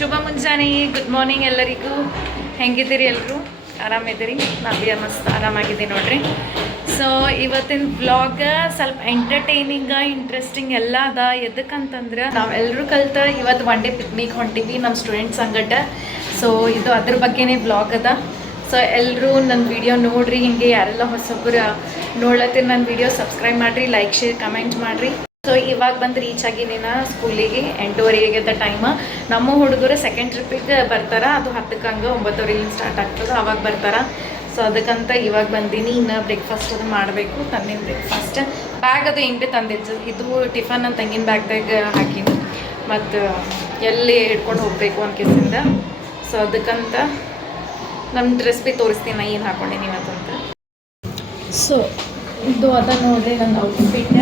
ಶುಭ ಮುಂಜಾನೆ, good morning ಎಲ್ಲರಿಗೂ. ಹೆಂಗಿದ್ದೀರಿ ಎಲ್ಲರೂ? ಆರಾಮಿದ್ದೀರಿ? ನಾವು ಮಸ್ತ್ ಆರಾಮಾಗಿದ್ದೀವಿ ನೋಡ್ರಿ. ಸೊ ಇವತ್ತಿನ ವ್ಲಾಗ್ ಸ್ವಲ್ಪ ಎಂಟರ್ಟೈನಿಂಗ್ ಇಂಟ್ರೆಸ್ಟಿಂಗ್ ಎಲ್ಲ ಅದ. ಎದಕ್ಕಂತಂದ್ರೆ ನಾವೆಲ್ಲರೂ ಕಲ್ತ ಇವತ್ತು ಒನ್ ಡೇ ಪಿಕ್ನಿಕ್ ಹೊಂಟಿವಿ ನಮ್ಮ ಸ್ಟೂಡೆಂಟ್ಸ್ ಸಂಗಟ. ಸೊ ಇದು ಅದ್ರ ಬಗ್ಗೆನೇ ವ್ಲಾಗ್ ಅದ. ಸೊ ಎಲ್ಲರೂ ನನ್ನ ವಿಡಿಯೋ ನೋಡ್ರಿ. ಹಿಂಗೆ ಯಾರೆಲ್ಲ ಹೊಸೊಬ್ಬರು ನೋಡ್ಲತ್ತೀರಿ ನನ್ನ ವಿಡಿಯೋ ಸಬ್ಸ್ಕ್ರೈಬ್ ಮಾಡಿರಿ, ಲೈಕ್ ಶೇರ್ ಕಮೆಂಟ್ ಮಾಡಿರಿ. ಸೊ ಇವಾಗ ಬಂದು ರೀಚ್ ಆಗಿನ ಸ್ಕೂಲಿಗೆ 8:30 ಟೈಮ್. ನಮ್ಮ ಹುಡುಗರು ಸೆಕೆಂಡ್ ಟ್ರಿಪ್ಪಿಗೆ ಬರ್ತಾರೆ. ಅದು 10ಕ್ಕೆ ಹಂಗೆ 9:30 ಸ್ಟಾರ್ಟ್ ಆಗ್ತದೆ, ಅವಾಗ ಬರ್ತಾರೆ. ಸೊ ಅದಕ್ಕಂತ ಇವಾಗ ಬಂದೀನಿ. ಇನ್ನು ಬ್ರೇಕ್ಫಾಸ್ಟ್ ಅದು ಮಾಡಬೇಕು. ತಂದಿನ ಬ್ರೇಕ್ಫಾಸ್ಟ್ ಬ್ಯಾಗ್ ಅದು ಹಿಂಗೆ ತಂದಿದ್ದು. ಇದು ಟಿಫನ್ ನನ್ನ ತಂಗಿನ ಬ್ಯಾಗ್ದಾಗ ಹಾಕಿನಿ, ಮತ್ತು ಎಲ್ಲಿ ಹಿಡ್ಕೊಂಡು ಹೋಗಬೇಕು ಅನ್ಕಿಸಿಂದ. ಸೊ ಅದಕ್ಕಂತ ನಮ್ಮ ಡ್ರೆಸ್ ಭೀ ತೋರಿಸ್ತೀನಿ ನಾ ಏನು ಹಾಕ್ಕೊಂಡೀನಿ ಇವತ್ತಂತ. ಸೊ ಇದು ಅದ ನೋಡ್ರಿ ನನ್ನ ಔಟ್ಫಿಟ್.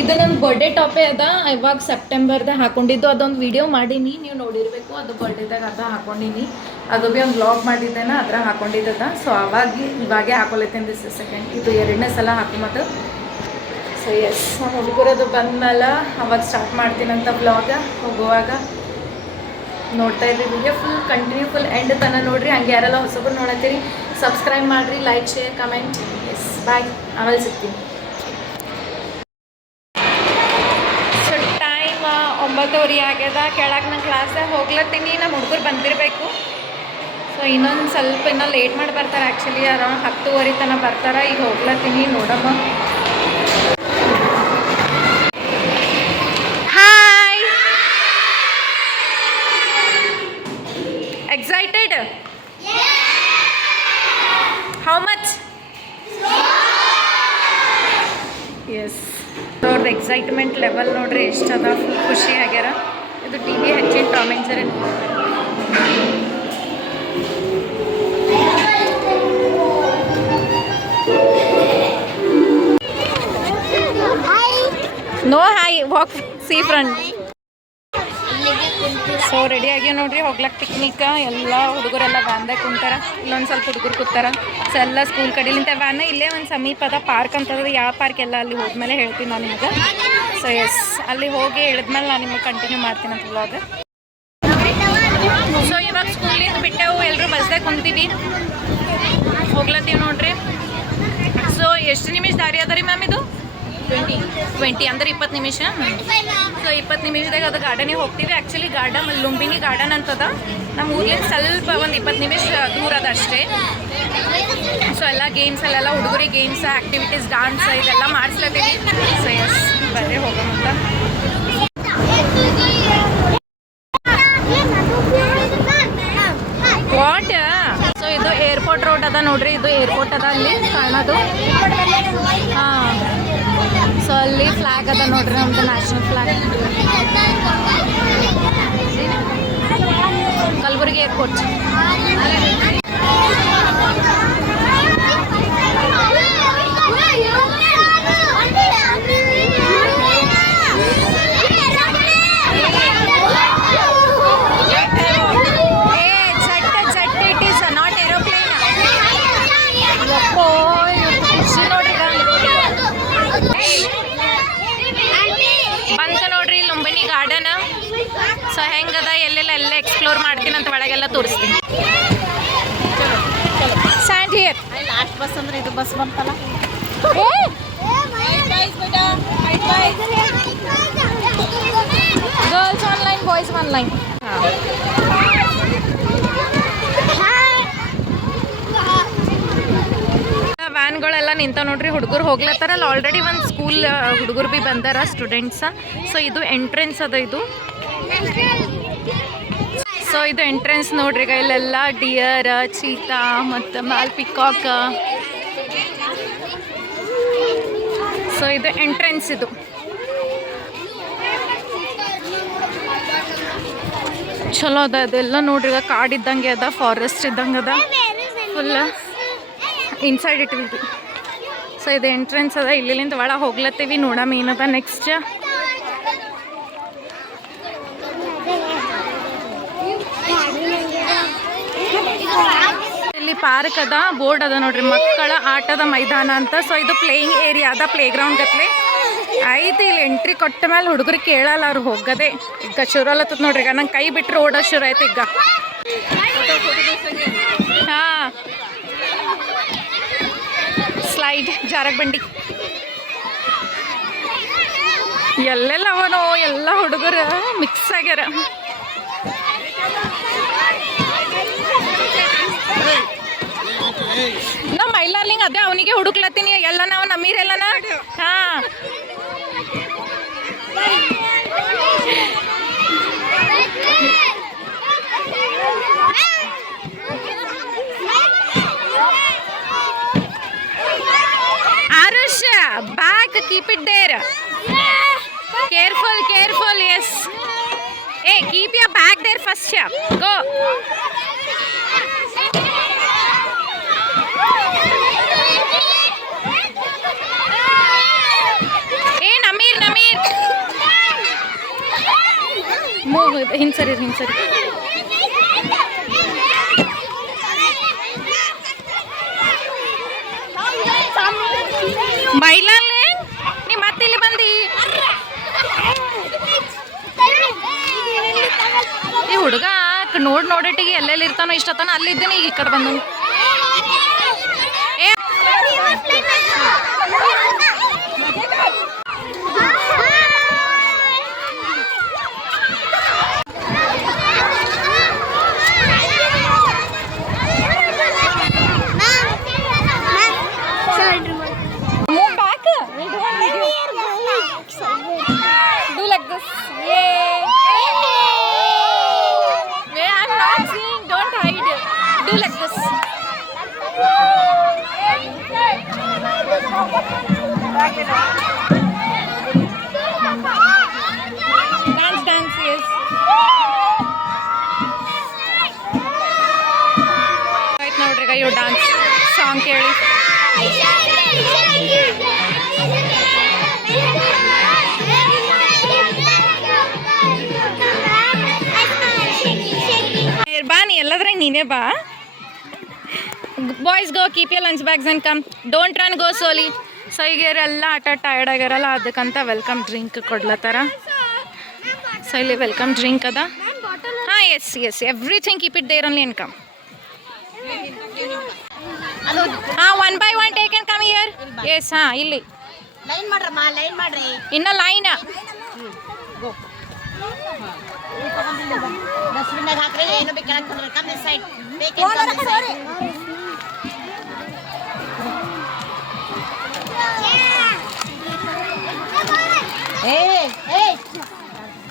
ಇದು ನನ್ನ ಬರ್ಡೇ ಟಾಪೇ ಅದ. ಇವಾಗ ಸೆಪ್ಟೆಂಬರ್ದಾಗ ಹಾಕೊಂಡಿದ್ದು. ಅದೊಂದು ವಿಡಿಯೋ ಮಾಡೀನಿ, ನೀವು ನೋಡಿರಬೇಕು. ಅದು ಬರ್ಡೇದಾಗ ಅದ ಹಾಕೊಂಡಿನಿ. ಅದು ಭೀ ಒಂದು ವ್ಲಾಗ್ ಮಾಡಿದ್ದೇನೆ, ಅದ್ರಾಗ ಹಾಕೊಂಡಿದ್ದದ. ಸೊ ಇವಾಗೇ ಹಾಕೊಳತ್ತೇನೆ. ದಿಸ್ ಸೆಕೆಂಡ್, ಇದು 2ನೇ ಸಲ ಹಾಕೊಂಬದು. ಸೊ ಎಸ್, ಹುಡುಗರದು ಬಂದಮೇಲೆ ಅವಾಗ ಸ್ಟಾರ್ಟ್ ಮಾಡ್ತೀನಂತ ವ್ಲಾಗ. ಹೋಗುವಾಗ ನೋಡ್ತಾ ಇದ್ರಿ ವಿಡಿಯೋ ಫುಲ್ ಎಂಡ್ ತನಕ ನೋಡಿರಿ. ಹಂಗೆ ಯಾರೆಲ್ಲ ಹೊಸಬ್ರು ನೋಡತ್ತೀರಿ ಸಬ್ಸ್ಕ್ರೈಬ್ ಮಾಡಿರಿ, ಲೈಕ್ ಶೇರ್ ಕಮೆಂಟ್. ಎಸ್, ಬಾಯ್, ಆಮೇಲೆ ಸಿಗ್ತೀನಿ. 9:30 ಆಗ್ಯದ. ಕೆಳಗೆ ನಾನು ಕ್ಲಾಸ್ದಾಗ ಹೋಗ್ಲತ್ತೀನಿ. ನಮ್ಮ ಹುಡುಗರು ಬಂದಿರಬೇಕು. ಸೊ ಇನ್ನೊಂದು ಸ್ವಲ್ಪ ಇನ್ನೂ ಲೇಟ್ ಮಾಡಿ ಬರ್ತಾರೆ. ಆ್ಯಕ್ಚುಲಿ ಅರೌಂಡ್ 10:30 ತನಕ ಬರ್ತಾರೆ. ಈಗ ಹೋಗ್ಲತ್ತೀನಿ, ನೋಡಮ್ಮ. Hi, excited? How much? Yes, ಅವ್ರದ್ದು ಎಕ್ಸೈಟ್ಮೆಂಟ್ ಲೆವೆಲ್ ನೋಡ್ರಿ ಎಷ್ಟದ. ಫುಲ್ ಖುಷಿ ಆಗ್ಯಾರ. ಇದು TV ಹಚ್ಚಿ ಟಾಮ್ ಆ್ಯಂಡ್ ಜೆರ್ರಿ ನೋ hi, walk see front. So ready ಆಗಿ ನೋಡ್ರಿ ಹೋಗ್ಲಕ್ಕೆ ಪಿಕ್ನಿಕ್. ಎಲ್ಲ ಹುಡುಗರೆಲ್ಲ ವ್ಯಾನ್ದಾಗ ಕುಂತಾರ. ಇಲ್ಲೊಂದು ಸ್ವಲ್ಪ ಹುಡುಗರು ಕೂತಾರ. ಸೊ ಎಲ್ಲ ಸ್ಕೂಲ್ ಕಡೆಲಿಂದ ವ್ಯಾನ್. ಇಲ್ಲೇ ಒಂದು ಸಮೀಪದ ಪಾರ್ಕ್ ಅಂತಂದ್ರೆ ಯಾವ ಪಾರ್ಕ್ ಎಲ್ಲ ಅಲ್ಲಿ ಹೋದ್ಮೇಲೆ ಹೇಳ್ತೀನಿ ನಾನು ನಿಮ್ಗೆ. ಸೊ ಎಸ್, ಅಲ್ಲಿ ಹೋಗಿ ಹೇಳಿದ್ಮೇಲೆ ನಾನು ನಿಮಗೆ ಕಂಟಿನ್ಯೂ ಮಾಡ್ತೀನಿ ಅಂತ ವ್ಲಾಗ್. ಸೊ ಇವಾಗ ಸ್ಕೂಲಿಂದ ಬಿಟ್ಟೆವು, ಎಲ್ಲರೂ ಬಸ್ದಾಗ ಕುಂತೀವಿ, ಹೋಗ್ಲತ್ತೀವಿ ನೋಡ್ರಿ. ಸೊ ಎಷ್ಟು ನಿಮಿಷ ದಾರಿ ಅದ ರೀ ಮ್ಯಾಮ್? ಇದು 20 ಅಂದ್ರೆ 20 ನಿಮಿಷ. ಸೊ 20 ನಿಮಿಷದಾಗ ಅದು ಗಾರ್ಡನಿಗೆ ಹೋಗ್ತೀವಿ. ಆ್ಯಕ್ಚುಲಿ ಗಾರ್ಡನ್ ಲುಂಬಿನಿ ಗಾರ್ಡನ್ ಅಂತದ. ನಮ್ಮ ಊರ್ಲಿಂದ ಸ್ವಲ್ಪ ಒಂದು 20 ನಿಮಿಷ ದೂರ ಅದ ಅಷ್ಟೇ. ಸೊ ಎಲ್ಲ ಗೇಮ್ಸ್ ಅಲ್ಲೆಲ್ಲ ಹುಡುಗರಿಗೆ ಗೇಮ್ಸ್ ಆ್ಯಕ್ಟಿವಿಟೀಸ್ ಡಾನ್ಸ್ ಇದೆಲ್ಲ ಮಾಡಿಸ್ಲತ್ತೀವಿ. ಸೊ ಎಸ್, ಬರ್ರಿ ಹೋಗೋಮಂತ. ವಾಟ್? ಸೊ ಇದು ಏರ್ಪೋರ್ಟ್ ರೋಡ್ ಅದ ನೋಡ್ರಿ. ಇದು ಏರ್ಪೋರ್ಟ್ ಅದ ಅಲ್ಲಿ ಕಾಣೋದು. ಹಾಂ, ಸೊ ಅಲ್ಲಿ ಫ್ಲಾಗ್ ಅದ ನೋಡ್ರಿ, ನಮ್ದು ನ್ಯಾಷನಲ್ ಫ್ಲಾಗ್. ಕಲಬುರಗಿ ಏರ್ಪೋರ್ಟ್. ಬಂತು ನೋಡ್ರಿ ಲುಂಬಿನಿ ಗಾರ್ಡನ್. ಸೊ ಹೆಂಗದ ಎಲ್ಲೆಲ್ಲ ಎಕ್ಸ್ಪ್ಲೋರ್ ಮಾಡ್ತೀನಿ ಅಂತ ಒಳಗೆಲ್ಲ ತೋರಿಸ್ತೀನಿ. Stand here. ಲಾಸ್ಟ್ ಬಸ್ ಅಂದ್ರೆ ಇದು ಬಸ್ ಬಂತಲ್ಲ. Girls one line, boys one line. ವ್ಯಾನ್ಗಳೆಲ್ಲ ನಿಂತ ನೋಡ್ರಿ. ಹುಡುಗರು ಹೋಗ್ಲತ್ತಾರಲ್ಲ. ಆಲ್ರೆಡಿ ಒಂದು ಸ್ಕೂಲ್ ಹುಡುಗರು ಭೀ ಬಂದಾರ, ಸ್ಟೂಡೆಂಟ್ಸ. ಸೊ ಇದು ಎಂಟ್ರೆನ್ಸ್ ಅದ ಇದು. ಸೊ ಇದು ಎಂಟ್ರೆನ್ಸ್ ನೋಡ್ರಿ. ಇಲ್ಲೆಲ್ಲ ಡಿಯರ್, ಚೀತಾ ಮತ್ತು ಮ್ಯಾಲ್ ಪಿಕಾಕ್. ಸೊ ಇದು ಎಂಟ್ರೆನ್ಸ್. ಇದು ಚಲೋ ಅದ. ಅದೆಲ್ಲ ನೋಡ್ರಿ, ಈಗ ಕಾಡಿದ್ದಂಗೆ ಅದ, ಫಾರೆಸ್ಟ್ ಇದ್ದಂಗೆ ಅದ. ಫುಲ್ ಇನ್ಸೈಡ್ ಇಟ್ಟಿವಿ. ಸೊ ಇದು ಎಂಟ್ರೆನ್ಸ್ ಅದ. ಇಲ್ಲಿಂದ ಒಳಗೆ ಹೋಗ್ಲತ್ತೀವಿ, ನೋಡಮ್ಮ ಏನದ ನೆಕ್ಸ್ಟ್. ಇಲ್ಲಿ ಪಾರ್ಕ್ ಅದ, ಬೋರ್ಡ್ ಅದ ನೋಡ್ರಿ, ಮಕ್ಕಳ ಆಟದ ಮೈದಾನ ಅಂತ. ಸೊ ಇದು ಪ್ಲೇಯಿಂಗ್ ಏರಿಯಾ ಅದ, ಪ್ಲೇ ಗ್ರೌಂಡ್ ಗತ್ಲೆ. ಆಯ್ತು ಇಲ್ಲಿ ಎಂಟ್ರಿ ಕೊಟ್ಟ ಮೇಲೆ ಹುಡುಗರಿಗೆ ಕೇಳಲ್ಲ ಅವ್ರು ಹೋಗೋದೇ ಈಗ ಶುರುವಲ್ಲತ್ತದ ನೋಡ್ರಿ. ಈಗ ನಂಗೆ ಕೈ ಬಿಟ್ಟರೆ ಓಡೋ ಶುರು ಆಯ್ತು ಈಗ. ಹಾಂ ಸ್ಲೈಡ್ ಜಾರಕ್ ಬಂಡಿ ಎಲ್ಲೆಲ್ಲ ಅವನು ಎಲ್ಲ ಹುಡುಗರು ಮಿಕ್ಸ್ ಆಗ್ಯಾರ. ನಾ ಮೈಲಾರ್ಲಿಂಗ್ ಅದೇ ಅವನಿಗೆ ಹುಡುಕ್ಲತ್ತೀನಿ ಎಲ್ಲ ನಾವು ನಮ್ಮೀರೆಲ್ಲನ. ಹಾಂ Arush, bag, keep it there. Careful, careful, yes. Hey, keep your bag there first. Go. Hey, Namir. Move, hinsari. ಮೈಲಾಲೆ ನೀ ಮತ್ತೆ ಇಲ್ಲಿ ಬಂದಿ. ಈ ಹುಡುಗ ನೋಡಿಟ್ಟಿಗೆ ಎಲ್ಲೆಲ್ಲಿ ಇರ್ತಾನೋ ಇಷ್ಟತನ ಅಲ್ಲಿದ್ದೇನೆ. ಈಗ ಈ ಕಡೆ ಬಂದ dance, yes. Right now, Rodrigo, you dance song ಕೇಳಿ. ಬಾ ನೀ ಎಲ್ಲದ್ರಾಗ ನೀನೇ ಬಾ. Boys go, keep your lunch bags and come, don't run, go slowly. So ಈಗ ಎಲ್ಲ ಆಟ ಟಯರ್ಡ್ ಆಗ್ಯಾರಲ್ಲ, ಅದಕ್ಕಂತ ವೆಲ್ಕಮ್ ಡ್ರಿಂಕ್ ಕೊಡ್ಲತ್ತಾರ. ಸೊ ಇಲ್ಲಿ ವೆಲ್ಕಮ್ ಡ್ರಿಂಕ್ ಅದ. ಹಾಂ yes everything keep it there only and come. ಹಾಂ 1 by 1 take and come here. Yes ಹಾಂ ಇಲ್ಲಿ ಇನ್ನು ಲೈನ್.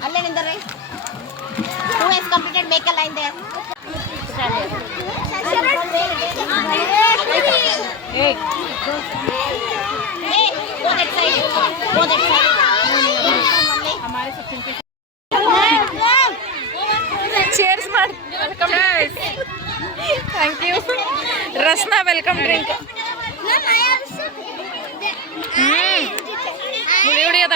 ಅಲ್ಲೇ ನಿಂದರೆ 2 has completed, make a line there. Hey, go that side. हमारे सेक्शन के ಚೇರ್ಸ್ ಮಾಡಿ welcome. Thank you. Rasna welcome drink. ಹುಳಿ ಅದ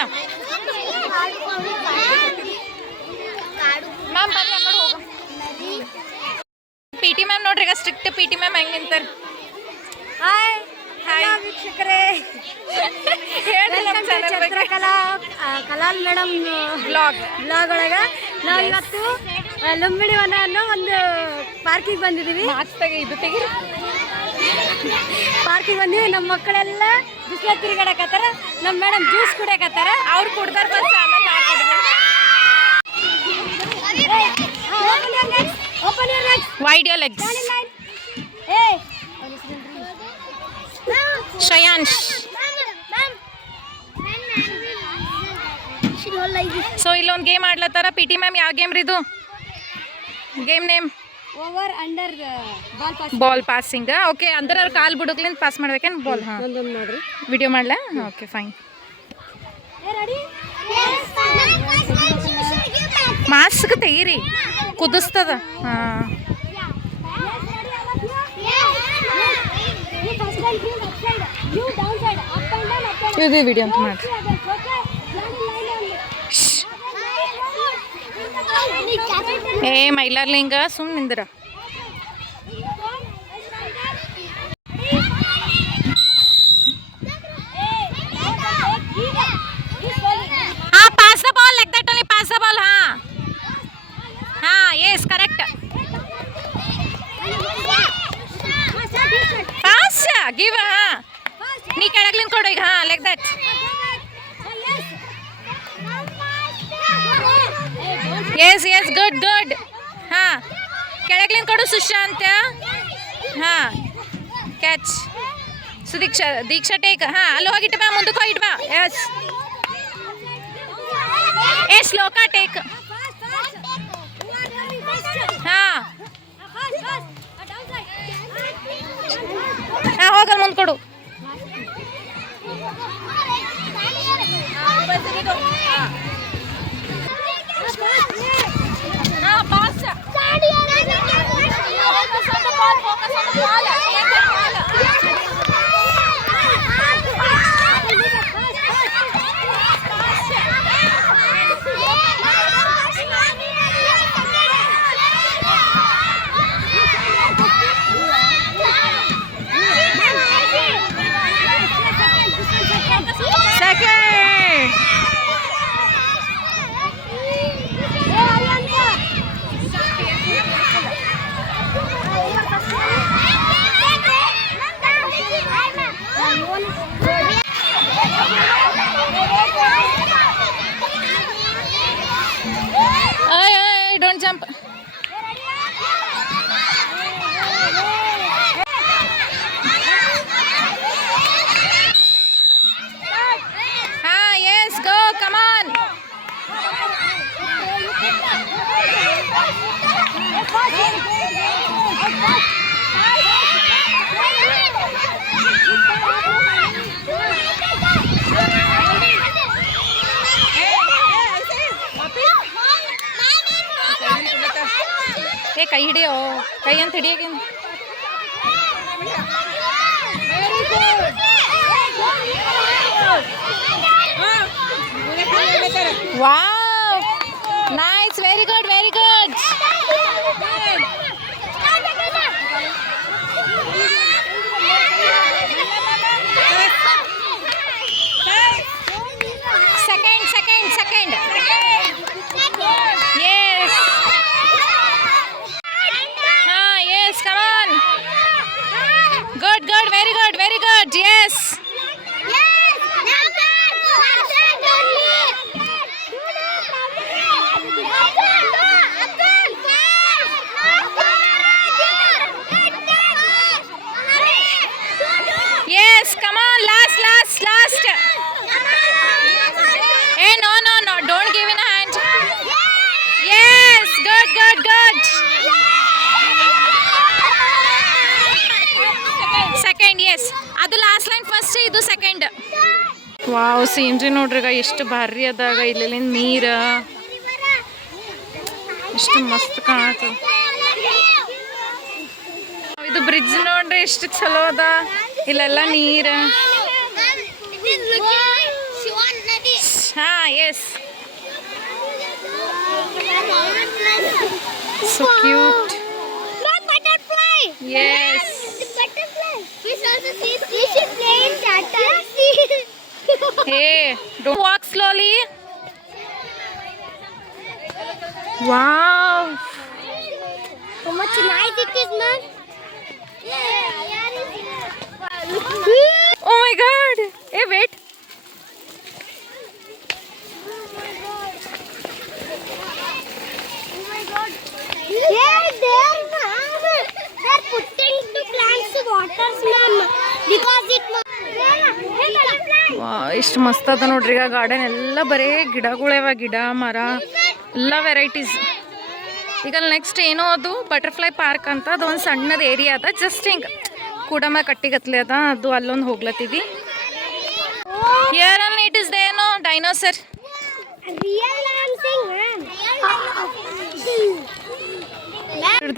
ಮ್ಯಾಮ್. ಬರ್ರಿ ಆ ಕಡೆ ಹೋಗ. ಪಿ ಟಿ ಮ್ಯಾಮ್ ನೋಡ್ರಿ, ಈಗ ಸ್ಟ್ರಿಕ್ಟ್ ಪಿ ಟಿ ಮ್ಯಾಮ್ ಹೆಂಗೆ ನಿಂತಾರೆ. ಹಾಯ್ ವೀಕ್ಷಕರೇ, ಕಲಾಲ್ ಮೇಡಮ್ ಬ್ಲಾಗ್ ಒಳಗೆ ನಾವು ಇವತ್ತು ಲಂಬಿಡಿ ವನ ಅನ್ನೋ ಒಂದು ಪಾರ್ಕಿಗೆ ಬಂದಿದ್ದೀವಿ. ಪಾರ್ಕಿಗೆ ಬಂದಿವಿ. ನಮ್ಮ ಮಕ್ಕಳೆಲ್ಲ ಬಿಸಿಲ ತಿರುಗಾಡಕತ್ತಾರ, ನಮ್ಮ ಮೇಡಮ್ ಜ್ಯೂಸ್ ಕುಡಿಯಕತ್ತಾರ. ಅವ್ರು ಕುಡ್ದಾರ ಬಂದು ಆಮೇಲೆ wide your legs. Shreyansh. So ಇಲ್ಲೊಂದು ಗೇಮ್ ಆಡ್ಲತ್ತಾರ. ಪಿ ಟಿ ಮ್ಯಾಮ್ ಯಾವ ಗೇಮ್ ರೀ ಇದು? Game name over under ball passing. Okay, ಅಂದ್ರೆ ಅವ್ರು ಕಾಲು ಬುಡಕ್ಲಿಂದ ಪಾಸ್ ಮಾಡ್ಬೇಕೇನು ಬಾಲ್? ಹಾಂ ನೋಡ್ರಿ, ವಿಡಿಯೋ ಮಾಡ್ಲಾ? Okay fine. ಮಾಸ್ಕ್ ತೆಗೀರಿ, ಕುದಿಸ್ತದ. ಹಾಂ ಇದು ವಿಡಿಯೋ ಅಂತ ಮಾಡ್ರಿ. ಏ ಮೈಲಾರ್ಲಿಂಗ ಸುಮ್ಮನೆ ನಿಂದ್ರ. ಗಿವ್ ಹಾ ನೀ ಕೆಳಗ್ಲಿಂದ ಕೊಡು ಈಗ ಹಾ like that yes yes good good ಹಾ ಕೆಳಗ್ಲಿಂದ ಕೊಡು ಸುಶಾಂತ ಹಾ ಕ್ಯಾಚ್ ದೀಕ್ಷಾ ಟೇಕ್ ಹಾ ಅಲ್ಲಿ ಹೋಗಿಟ್ಟು ಬಾ ಮುಂದಕ್ಕೆ ಹೋಗಿಟ್ಟು ಬಾ ಎಸ್ ಶ್ಲೋಕ ಟೇಕ್ ಹಾ ಹಾ ಹೋಗಲ್ ಮುಂದೆ ಕೊಡು Don't jump. Ah, yes, go, come on. ಕೈ ಹಿಡಿಯೋ ಕೈ ಅಂತ ಹಿಡಿಯೋಕೆ wow nice very good very good second second second yes come on good good very good yes yes come on last hey no don't give in a hand yes good second yes ಅದು last line first ಇದು second wow scenery ನೋಡ್ರಿಗ ಎಷ್ಟು ಭಾರಿ ಅದಾಗ ಇಲ್ಲಿಂದ ನೀರು ಎಷ್ಟು ಮಸ್ತ್ ಕಾಣತ್ತದ ಇದು ಬ್ರಿಡ್ಜ್ ನೋಡ್ರಿ ಎಷ್ಟು ಚಲೋ ಅದ ಇಲ್ಲೆಲ್ಲ ನೀರು ಹಾ S so cute yes we should play in Tata. hey don't walk slowly wow How much nice it is, man. oh my god hey wait They're putting the plants waters, ma'am, because it. ವಾ ಎಷ್ಟು ಮಸ್ತ್ ಅದ ನೋಡ್ರಿ ಈಗ garden ಎಲ್ಲ ಬರೀ ಗಿಡಗಳವ ಗಿಡ ಮರ ಎಲ್ಲ ವೆರೈಟೀಸ್ ಈಗ ನೆಕ್ಸ್ಟ್ ಏನೋ ಅದು ಬಟರ್ಫ್ಲೈ ಪಾರ್ಕ್ ಅಂತ ಅದು ಒಂದು ಸಣ್ಣದ ಏರಿಯಾ ಅದ ಜಸ್ಟ್ ಹಿಂಗೆ ಕೂಡಮ ಕಟ್ಟಿಗತ್ಲೆ ಅದ ಅದು ಅಲ್ಲೊಂದು ಹೋಗ್ಲತ್ತೀವಿ ಹಿಯರ್ ಆಲ್ ಇಟ್ ಇಸ್ ದೇನೋ ಡೈನೋಸರ್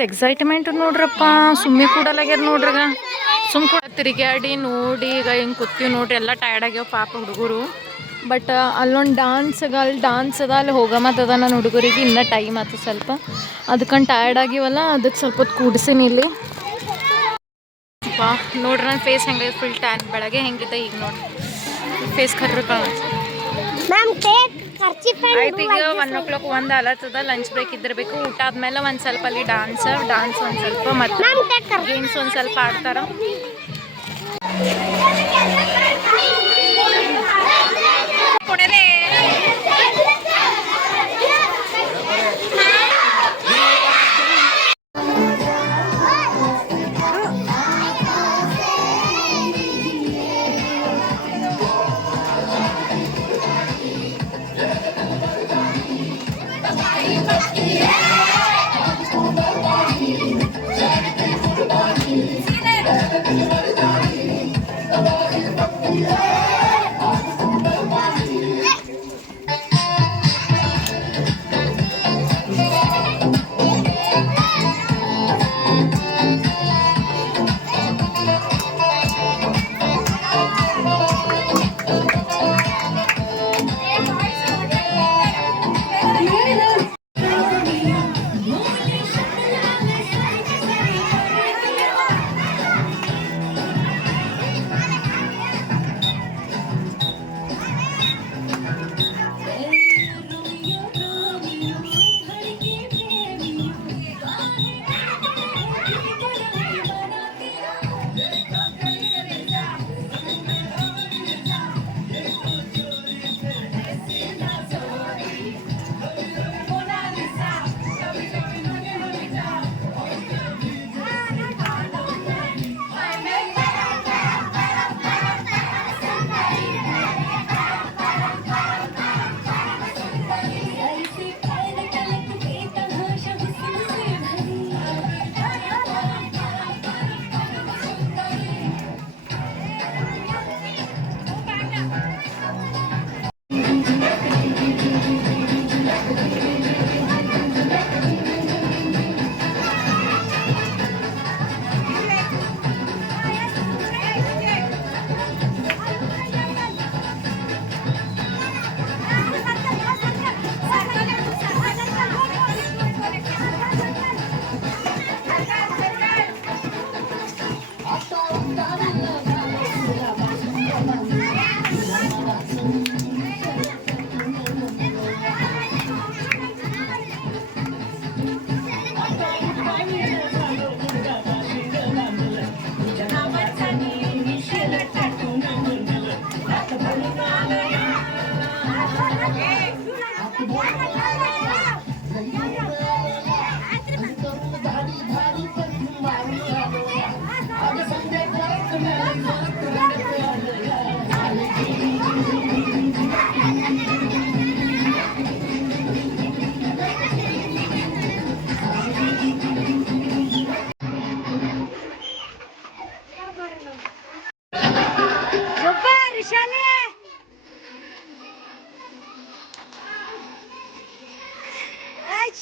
ಎಕ್ಸೈಟ್ಮೆಂಟ್ ನೋಡ್ರಪ್ಪ ಸುಮ್ಮನೆ ಕೂಡಲಾಗ್ಯಾರ ನೋಡ್ರಿಗ ಸುಮ್ ಕೂಡ ತಿರುಗಾಡಿ ನೋಡಿ ಈಗ ಹಿಂಗೆ ಕೂತೀವಿ ನೋಡ್ರಿ ಎಲ್ಲ ಟಯರ್ಡ್ ಆಗ್ಯಾವ ಪಾಪ ಹುಡುಗರು ಬಟ್ ಅಲ್ಲೊಂದು ಅಲ್ಲಿ ಡಾನ್ಸ್ ಅದ ಅಲ್ಲಿ ಹೋಗಮತ್ತದ ನನ್ನ ಹುಡುಗರಿಗೆ ಇನ್ನೂ ಟೈಮ್ ಆಯ್ತು ಸ್ವಲ್ಪ ಅದಕ್ಕಂಡು ಟಯರ್ಡ್ ಆಗಿವಲ್ಲ ಅದಕ್ಕೆ ಸ್ವಲ್ಪ ಹೊತ್ತು ಕೂಡಿಸೀನಿ ಇಲ್ಲಿ ಬಾ ನೋಡ್ರಿ ನನ್ನ ಫೇಸ್ ಹೆಂಗೆ ಫುಲ್ ಟ್ಯಾನ್ ಬೆಳಗ್ಗೆ ಹೆಂಗಿದೆ ಈಗ ನೋಡ್ರಿ ಫೇಸ್ ಕರ್ರ ಕಾಣುತ್ತೆ ಆಯ್ತು ಈಗ 1 o'clock ಒಂದು ಅಲತ್ತದ ಲಂಚ್ ಬ್ರೇಕ್ ಇದ್ದಿರಬೇಕು ಊಟ ಆದ್ಮೇಲೆ ಒಂದು ಸ್ವಲ್ಪ ಅಲ್ಲಿ ಡಾನ್ಸ್ ಒಂದು ಸ್ವಲ್ಪ ಮತ್ತೆ ಗೇಮ್ಸ್ ಒಂದು ಸ್ವಲ್ಪ ಆಡ್ತಾರ ಕೊಡಲೇ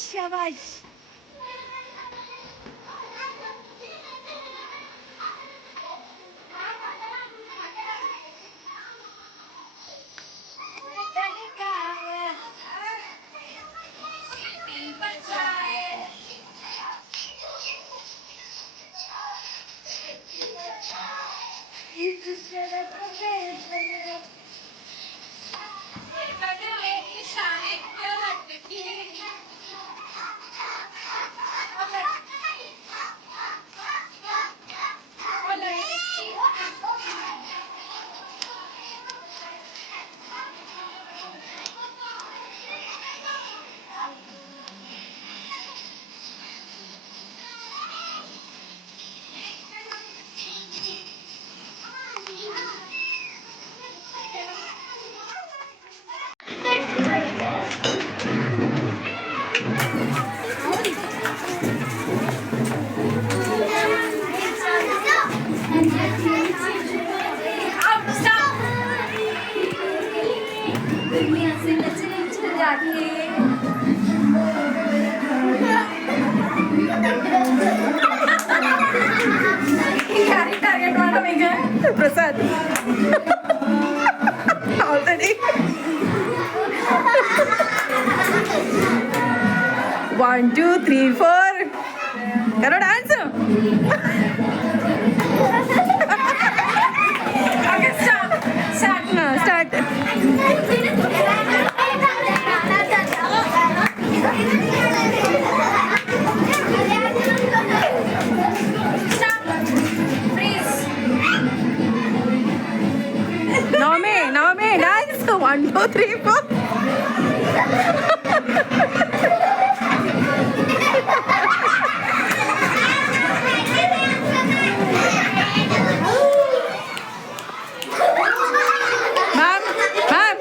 शाबाश ಪ್ರಸಾದ್ ಆಲ್ರೆಡಿ 1 2 3 4 ಕರೋ dance start 1 2 3 4 ma'am ma'am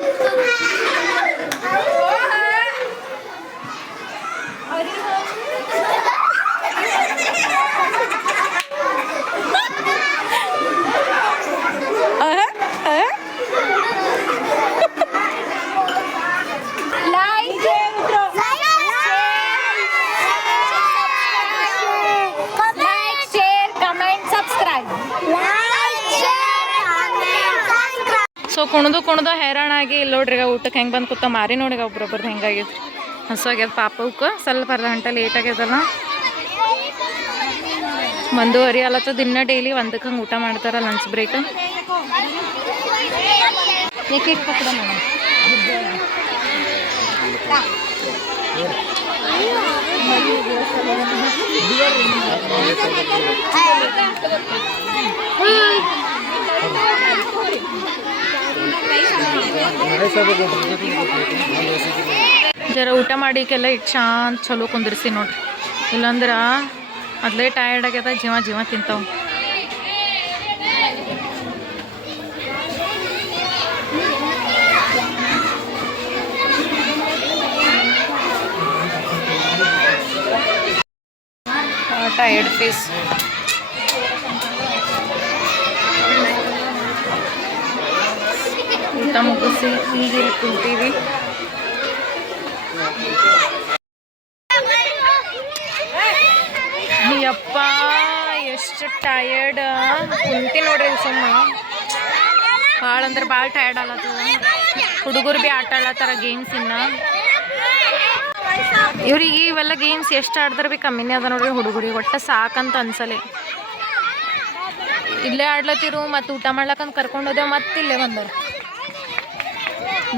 so ಕುಣ್ದು ಹೈರಾಣಾಗಿ ಇಲ್ಲಿ ನೋಡ್ರಿ ಈಗ ಊಟಕ್ಕೆ ಹೆಂಗೆ ಬಂದು ಕೂತ ಮಾರಿ ನೋಡಿ ಒಬ್ರೊಬ್ರದ್ದು ಹೆಂಗಾಗೈತ್ರಿ ಹಸುವಾಗ್ಯದ ಪಾಪಕ್ಕೆ ಸ್ವಲ್ಪ ಅರ್ಧ ಗಂಟೆ ಲೇಟ್ ಆಗ್ಯದಲ್ಲ 1:30 ಅಲತ್ತದ ಇನ್ನೂ ಡೈಲಿ 1ಕ್ಕೆ ಹಂಗೆ ಊಟ ಮಾಡ್ತಾರೆ ಲಂಚ್ ಬ್ರೇಕ್ ಏಕೆ ಪಕಡ ಮೇಡಮ್ ಜರ ಊಟ ಮಾಡಿಕೆಲ್ಲ ಇಟ್ಟು ಶಾಂತ ಚಲೋ ಕುಂದಿರ್ಸಿ ನೋಡ್ರಿ ಇಲ್ಲಾಂದ್ರೆ ಮೊದಲೇ ಟಯರ್ಡ್ ಆಗ್ಯದ ಜೀವ ತಿಂತಾವ ಟಯರ್ಡ್ ಫೇಸ್ ಊಟ ಮುಗಿಸಿ ಹೀಗೆ ಕುಂತೀವಿ ಯಪ್ಪ ಎಷ್ಟು ಟಯರ್ಡ್ ಕುಂತಿ ನೋಡ್ರಿ ಸುಮ್ಮ ಭಾಳ ಅಂದ್ರೆ ಭಾಳ ಟಯರ್ಡ್ ಆಗತ್ತದ ಹುಡುಗರು ಭೀ ಆಟ ಆಡತ್ತಾರ ಗೇಮ್ಸ್ ಇವ್ರಿಗೆ ಇವೆಲ್ಲ ಗೇಮ್ಸ್ ಎಷ್ಟು ಆಡಿದ್ರೆ ಭೀ ಕಮ್ಮಿನೇ ಅದ ನೋಡ್ರಿ ಹುಡುಗರಿಗೆ ಒಟ್ಟು ಸಾಕಂತ ಅನ್ಸಲೆ ಇಲ್ಲೇ ಆಡ್ಲತ್ತಿರು ಮತ್ತು ಊಟ ಮಾಡ್ಲಕ್ಕಂತ ಕರ್ಕೊಂಡು ಹೋದೆವು ಮತ್ತೆ ಇಲ್ಲೇ ಬಂದರು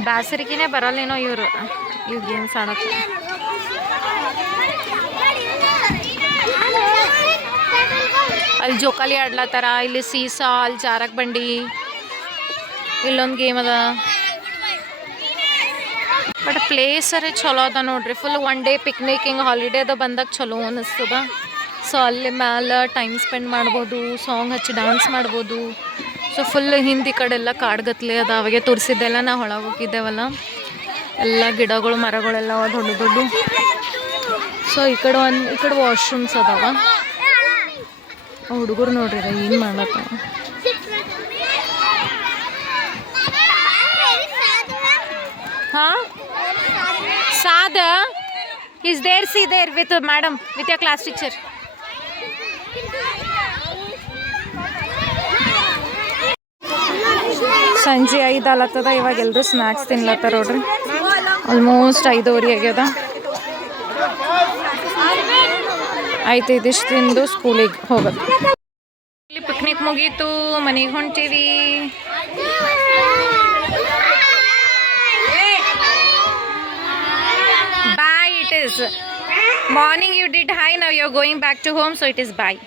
ಬ್ಯಾಸರಿಕಿನೇ ಬರಲ್ಲೇನೋ ಇವ್ರು ಗೇಮ್ಸ್ ಆಡಕ್ಕೆ ಅಲ್ಲಿ ಜೋಕಾಲಿ ಆಡ್ಲತ್ತಾರ ಇಲ್ಲಿ ಸೀಸಾ ಅಲ್ಲಿ ಜಾರಕ್ ಬಂಡಿ ಇಲ್ಲೊಂದು ಗೇಮ್ ಅದ ಬಟ್ ಪ್ಲೇಸರೇ ಚಲೋ ಅದ ನೋಡ್ರಿ ಫುಲ್ 1 ಡೇ ಪಿಕ್ನಿಕ್ ಹಿಂಗೆ ಹಾಲಿಡೇದ ಬಂದಾಗ ಚಲೋ ಅನ್ನಿಸ್ತದ ಸೊ ಅಲ್ಲಿ ಮ್ಯಾಲೆ ಟೈಮ್ ಸ್ಪೆಂಡ್ ಮಾಡ್ಬೋದು ಸಾಂಗ್ ಹಚ್ಚಿ ಡ್ಯಾನ್ಸ್ ಮಾಡ್ಬೋದು ಸೊ ಫುಲ್ ಹಿಂದೆ ಈ ಕಡೆ ಎಲ್ಲ ಕಾಡ್ಗತ್ಲೆ ಅದ ಅವಾಗೆ ತೋರಿಸಿದ್ದೆಲ್ಲ ನಾವು ಒಳಗೆ ಹೋಗಿದ್ದೇವಲ್ಲ ಎಲ್ಲ ಗಿಡಗಳು ಮರಗಳೆಲ್ಲ ದೊಡ್ಡ ಸೊ ಈ ಕಡೆ ವಾಶ್ರೂಮ್ಸ್ ಅದಾವ ಹುಡುಗರು ನೋಡ್ರಿ ಏನು ಮಾಡ್ಲತ್ತ ಹಾಂ ಸಾದ is there see there with madam with your class teacher ಸಂಜೆ 5 ಆಲತ್ತದ ಇವಾಗ ಎಲ್ಲರೂ ಸ್ನ್ಯಾಕ್ಸ್ ತಿನ್ಲತ್ತಾರ ನೋಡ್ರಿ ಆಲ್ಮೋಸ್ಟ್ 5:30 ಆಗ್ಯದ ಆಯ್ತು ಇದಿಷ್ಟು ತಿಂದು ಸ್ಕೂಲಿಗೆ ಹೋಗೋದು ಇಲ್ಲಿ ಪಿಕ್ನಿಕ್ ಮುಗೀತು ಮನೆಗೆ ಹೊಂಟೀವಿ bye it is morning you did hi now you are going back to home so it is bye